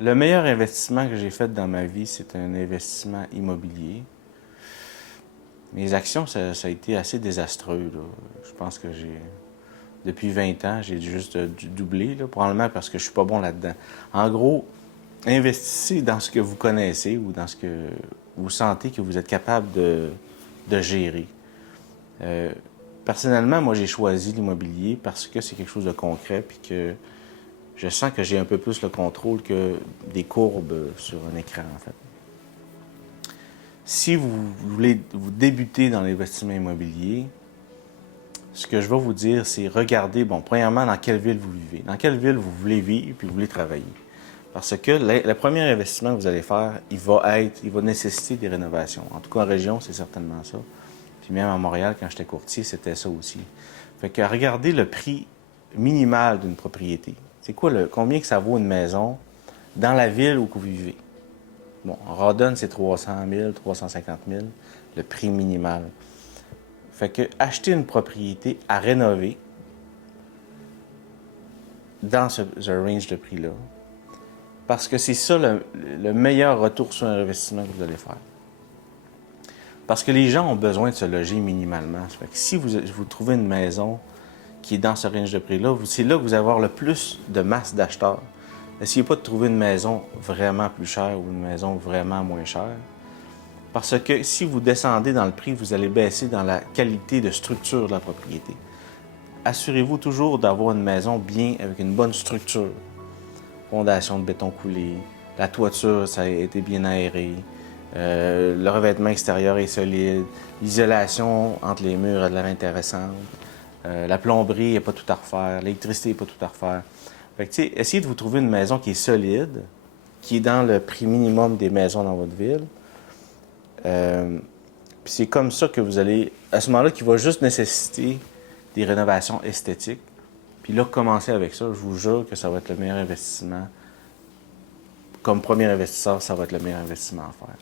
Le meilleur investissement que j'ai fait dans ma vie, c'est un investissement immobilier. Mes actions, ça a été assez désastreux, là. Je pense que depuis 20 ans, j'ai juste dû doubler, là, probablement parce que je suis pas bon là-dedans. En gros, investissez dans ce que vous connaissez ou dans ce que vous sentez que vous êtes capable de gérer. Euh, Personnellement, moi, j'ai choisi l'immobilier parce que c'est quelque chose de concret puis que je sens que j'ai un peu plus le contrôle que des courbes sur un écran, en fait. Si vous voulez vous débuter dans l'investissement immobilier, ce que je vais vous dire, c'est regarder, bon, premièrement, dans quelle ville vous vivez, dans quelle ville vous voulez vivre puis vous voulez travailler. Parce que le premier investissement que vous allez faire, il va nécessiter des rénovations. En tout cas, en région, c'est certainement ça. Puis même à Montréal, quand j'étais courtier, c'était ça aussi. Fait que regardez le prix minimal d'une propriété. C'est quoi combien que ça vaut une maison dans la ville où vous vivez? Bon, en Rodon, c'est 300 000, 350 000, le prix minimal. Fait que acheter une propriété à rénover dans ce range de prix-là, parce que c'est ça le meilleur retour sur investissement que vous allez faire. Parce que les gens ont besoin de se loger minimalement. Fait que si vous trouvez une maison qui est dans ce range de prix-là, c'est là que vous allez avoir le plus de masse d'acheteurs. N'essayez pas de trouver une maison vraiment plus chère ou une maison vraiment moins chère. Parce que si vous descendez dans le prix, vous allez baisser dans la qualité de structure de la propriété. Assurez-vous toujours d'avoir une maison bien, avec une bonne structure. Fondation de béton coulé, la toiture, ça a été bien aéré, le revêtement extérieur est solide, l'isolation entre les murs a de l'air intéressante, la plomberie, il n'y a pas tout à refaire, l'électricité, il n'y a pas tout à refaire. Fait que, essayez de vous trouver une maison qui est solide, qui est dans le prix minimum des maisons dans votre ville. Puis c'est comme ça que vous allez, à ce moment-là, qui va juste nécessiter des rénovations esthétiques. Puis là, commencez avec ça. Je vous jure que ça va être le meilleur investissement. Comme premier investisseur, ça va être le meilleur investissement à faire.